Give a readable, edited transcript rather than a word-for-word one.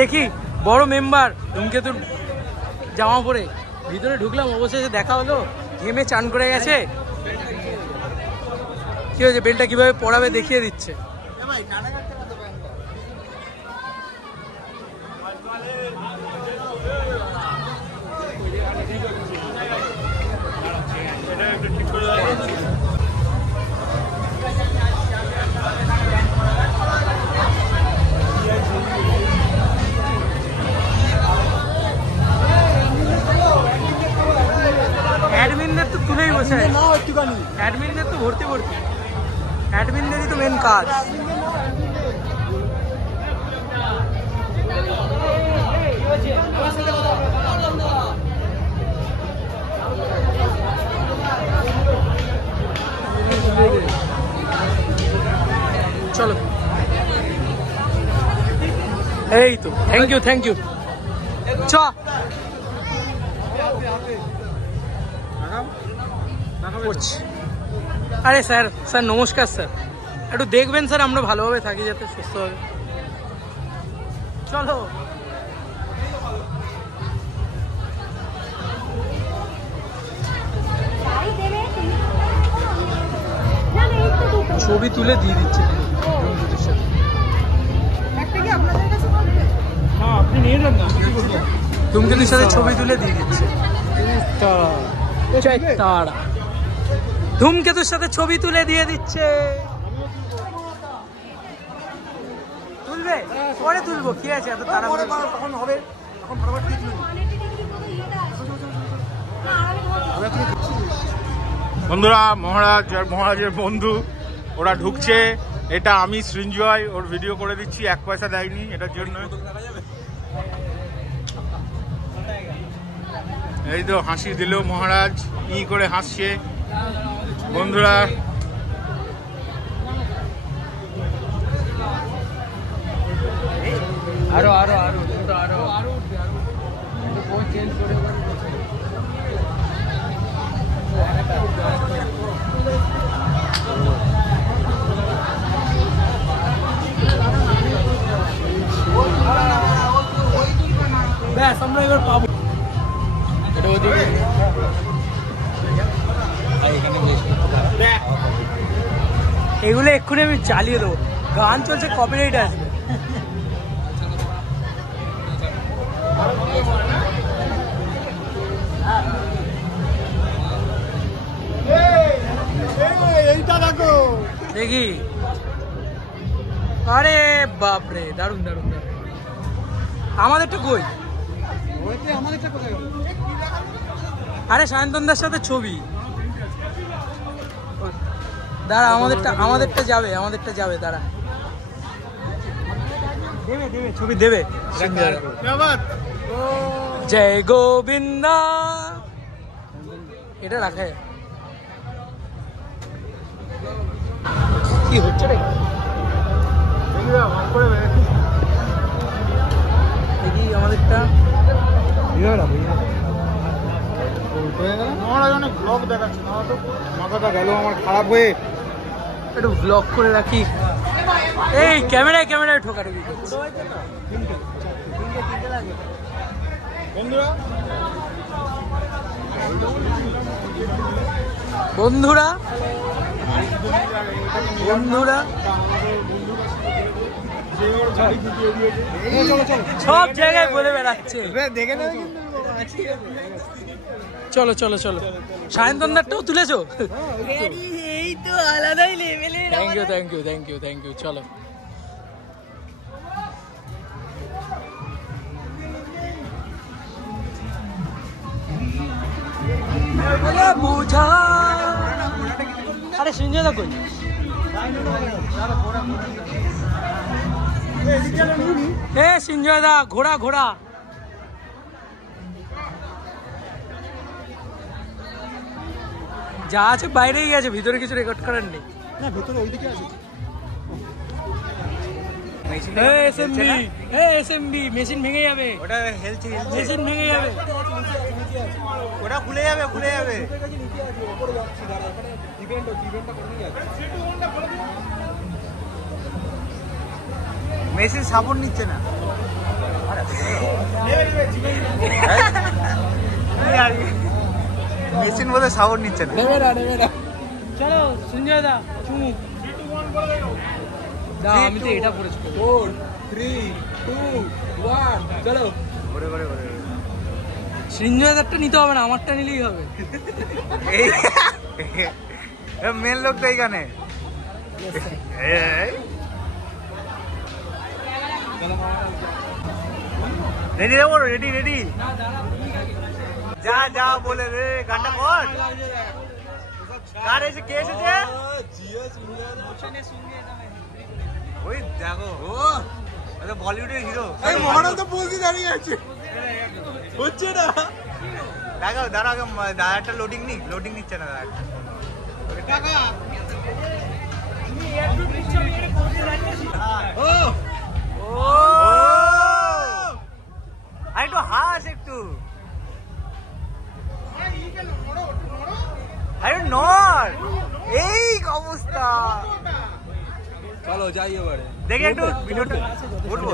দেখি বড় মেম্বার ধূমকেতুর জামা পরে ভিতরে ঢুকলাম, অবশেষে দেখা হলো। ঘেমে চান করে গেছে। কি হয়েছে, বেলটা কিভাবে পড়াবে দেখিয়ে দিচ্ছে। অ্যাডমিনদের তো তুলেই বসে অ্যাডমিনদের তো ভর্তি ভর্তি, অ্যাডমিনদেরই তো মেন কাজ। চলো, এই তো থ্যাংক ইউ থ্যাংক ইউ। চ আরে স্যার, স্যার নমস্কার স্যার, একটু দেখবেন স্যার আমরা ভালোভাবে থাকি যাতে সুস্থভাবে। চলো, ছবি তুলে দিয়ে দিচ্ছে ধূমকেতুর সাথে ছবি তুলে দিয়ে দিচ্ছে। তারা ধূমকেতুর সাথে ছবি তুলে দিয়ে দিচ্ছে। তুলবে, পরে তুলবো, কি আছে এত তাড়াহুড়ো? তখন হবে, তখন ফটাফট দিয়ে তুলবো। বন্ধুরা, মহারাজ আর মহারাজের বন্ধু ওরা ঢুকছে। এটা আমি সৃঞ্জয় ওর ভিডিও করে দিচ্ছি, 1 পয়সা দেয়নি এটার জন্য। এই তো হাসি দিল মহারাজ, ই করে হাসছে। বন্ধুরা আরো আরো আরো আরো আরো চেঞ্জ করে ব্যাস আমরা এবার পাবো। এগুলো এক্ষুনি আমি চালিয়ে দেবো, গান চলছে, কপিরাইট আসবে। এইটা দেখো, দেখি। আরে বাপরে, দারুন দারুন দারুন। আমাদেরটা কই? আমাদেরটা কোথায়? আরে সায়ন্তনদার সাথে ছবি। দাঁড়া, আমাদেরটা যাবে, আমাদেরটা যাবে, দাঁড়া। দেবে দেবে, ছবি দেবে। জয় গোবিন্দা, এটা রাখে। কি হচ্ছে রে? দেখি আমাদেরটা। অনেক ব্লগ দেখাচ্ছে, মাথাটা গেল আমার খারাপ হয়ে। একটু ব্লগ করে রাখি। এই ক্যামেরায় ক্যামেরায় ঠোকাঠুকি করছে। বন্ধুরা বন্ধুরা সব জায়গায় বলে বেড়াচ্ছে। চলো চলো চলো, সায়ন্তনদারটাও তুলেছো? এই তো আলাদাই লেভেলে। Thank you thank you thank you thank you. চলো, বুঝা। আরে সঞ্জয় দা কই? এ সঞ্জয় দা, ঘোড়া ঘোড়া। যা আছে বাইরেই আছে, ভিতরে কিছু রেকর্ড করার নেই। না, ভিতরে ওইদিকে আছে। এসএমবি মেশিন ভেঙে যাবে, ওটা হেলছে, মেশিন ভেঙে যাবে, ওটা খুলে যাবে, খুলে যাবে। মেসির সাপোর্ট নিচ্ছে না। মেসির মধ্যে সাপোর্ট নিচ্ছে না। চলো সঞ্জয় দা চুমুক দা, আমি তো এটা পড়েছি। 4 3 2 1 চলো। সঞ্জয় দারটা নিতে হবে না, আমারটা নিলেই হবে। মেন লোক তো এইখানে। রেডি রে বলো, রেডি রেডি। যা যা বলে রে, গানটা কর। কার এসে, কে এসেছে? ওই দেখো, ও বলিউডের হিরো। মহারাজ তো বলতে দাঁড়িয়ে আছে, হচ্ছে না। দেখো দাঁড়া, দাদাটা লোডিং নিচ্ছে না দাদা। একটু হাস, একটু নড়। এই অবস্থা, চলো যাই এবারে। দেখে একটু ভিডিওটা উঠবো।